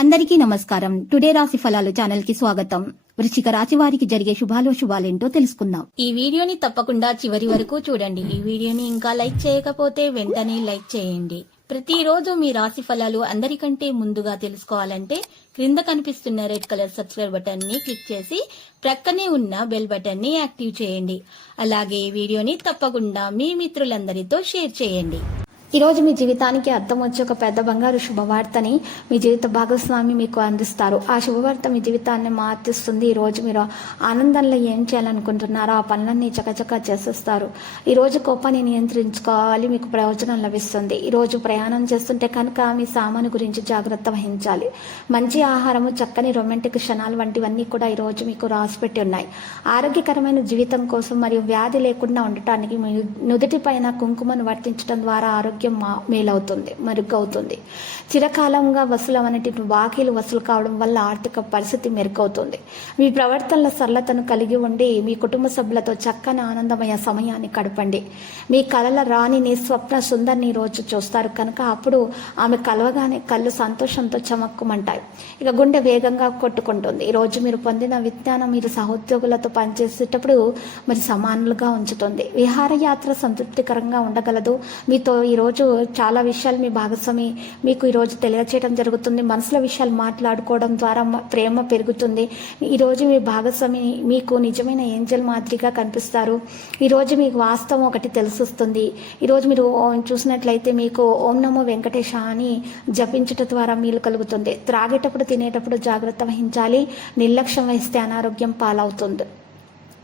అందరికీ నమస్కారం. టుడే రాశి ఫలాలు ఛానల్ కి స్వాగతం. వృశ్చిక రాశి వారికి జరిగే శుభాలేంటో తెలుసుకుందాం. ఈ వీడియోని తప్పకుండా చివరి వరకు చూడండి. ఈ వీడియోని ఇంకా లైక్ చేయకపోతే వెంటనే లైక్ చేయండి. ప్రతిరోజు మీ రాశి ఫలాలు అందరికంటే ముందుగా తెలుసుకోవాలంటే క్రింద కనిపిస్తున్న రెడ్ కలర్ సబ్స్క్రైబ్ బటన్ ని క్లిక్ చేసి ప్రక్కనే ఉన్న బెల్ బటన్ ని యాక్టివ్ చేయండి. అలాగే ఈ వీడియోని తప్పకుండా మీ మిత్రులందరితో షేర్ చేయండి. ఈ రోజు మీ జీవితానికి అర్థం వచ్చే ఒక పెద్ద బంగారు శుభవార్తని మీ జీవిత భాగస్వామి మీకు అందిస్తారు. ఆ శుభవార్త మీ జీవితాన్ని మార్చిస్తుంది. ఈ రోజు మీరు ఆనందంలో ఏం చేయాలనుకుంటున్నారో ఆ పనులన్నీ చకచకా చేసేస్తారు. ఈ రోజు కోపాన్ని నియంత్రించుకోవాలి, మీకు ప్రయోజనం లభిస్తుంది. ఈ రోజు ప్రయాణం చేస్తుంటే కనుక మీ సామాను గురించి జాగ్రత్త వహించాలి. మంచి ఆహారము, చక్కని రొమాంటిక్ క్షణాలు వంటివన్నీ కూడా ఈ రోజు మీకు రాసిపెట్టి ఉన్నాయి. ఆరోగ్యకరమైన జీవితం కోసం మరియు వ్యాధి లేకుండా ఉండటానికి మీ నుదుటి పైన కుంకుమను వర్తించడం ద్వారా ఆరోగ్యం మేలవుతుంది, మెరుగవుతుంది. చిరకాలంగా వసూలవనటి బాకీలు వసూలు కావడం వల్ల ఆర్థిక పరిస్థితి మెరుగవుతుంది. మీ ప్రవర్తనల సరళతను కలిగి ఉండి మీ కుటుంబ సభ్యులతో చక్కని ఆనందమయ సమయాన్ని గడపండి. మీ కలల రాణిని, స్వప్న సుందరిని రోజు చూస్తారు కనుక అప్పుడు ఆమె కలవగానే కళ్ళు సంతోషంతో చమక్కుమంటాయి. ఇక గుండె వేగంగా కొట్టుకుంటుంది. ఈరోజు మీరు పొందిన విజ్ఞానం మీరు సహోద్యోగులతో పనిచేసేటప్పుడు మరి సమానులుగా ఉంచుతుంది. విహారయాత్ర సంతృప్తికరంగా ఉండగలదు. మీతో ఈరోజు చాలా విషయాలు మీ భాగస్వామి మీకు ఈరోజు తెలియచేయడం జరుగుతుంది. మనసుల విషయాలు మాట్లాడుకోవడం ద్వారా ప్రేమ పెరుగుతుంది. ఈరోజు మీ భాగస్వామి మీకు నిజమైన ఏంజల్ మాదిరిగా కనిపిస్తారు. ఈరోజు మీకు వాస్తవం ఒకటి తెలిసొస్తుంది. ఈరోజు మీరు చూసినట్లయితే మీకు ఓం నమో వెంకటేశ అని జపించటం ద్వారా మేలు కలుగుతుంది. త్రాగేటప్పుడు తినేటప్పుడు జాగ్రత్త వహించాలి. నిర్లక్ష్యం వహిస్తే అనారోగ్యం పాలవుతుంది.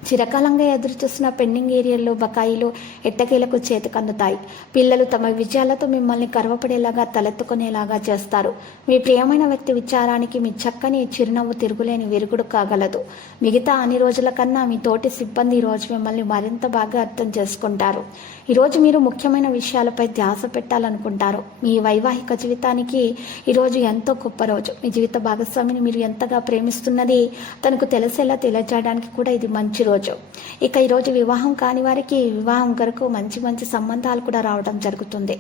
చిరకాలంగా ఎదురుచూస్తున్న పెండింగ్ ఏరియాల్లో బకాయిలు ఎట్టకేలకు చేతికందుతాయి. పిల్లలు తమ విజయాలతో మిమ్మల్ని గర్వపడేలాగా తలెత్తుకునేలాగా చేస్తారు. మీ ప్రియమైన వ్యక్తి విచారానికి మీ చక్కని చిరునవ్వు తిరుగులేని విరుగుడు కాగలదు. మిగతా అన్ని రోజుల కన్నా మీ తోటి సిబ్బంది ఈరోజు మిమ్మల్ని మరింత బాగా అర్థం చేసుకుంటారు. ఈరోజు మీరు ముఖ్యమైన విషయాలపై ధ్యాస పెట్టాలనుకుంటారు. మీ వైవాహిక జీవితానికి ఈరోజు ఎంతో గొప్ప రోజు. మీ జీవిత భాగస్వామిని మీరు ఎంతగా ప్రేమిస్తున్నది తనకు తెలిసేలా తెలియజేయడానికి కూడా ఇది మంచి రోజు. ఇక ఈరోజు వివాహం కాని వారికి వివాహం కొరకు మంచి మంచి సంబంధాలు కూడా రావడం జరుగుతుంది.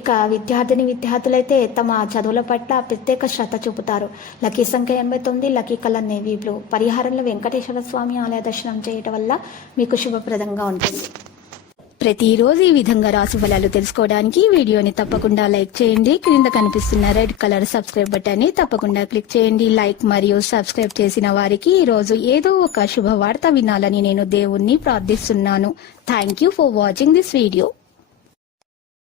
ఇక విద్యార్థులైతే తమ చదువుల పట్ల ప్రత్యేక శ్రద్ధ చూపుతారు. లక్కీ సంఖ్య 89, లక్కీ కలర్ నేవీ బ్లూ. పరిహారంలో వెంకటేశ్వర స్వామి ఆలయ దర్శనం చేయడం వల్ల మీకు శుభప్రదంగా ఉంటుంది. ప్రతిరోజు ఈ విధంగా రాశి ఫలాలు తెలుసుకోవడానికి వీడియోని తప్పకుండా లైక్ చేయండి. క్రింద కనిపిస్తున్న రెడ్ కలర్ సబ్స్క్రైబ్ బటన్ ని తప్పకుండా క్లిక్ చేయండి. లైక్ మరియు సబ్స్క్రైబ్ చేసిన వారికి ఈ రోజు ఏదో ఒక శుభవార్త వినాలని నేను దేవుణ్ణి ప్రార్థిస్తున్నాను. Thank you for watching this video.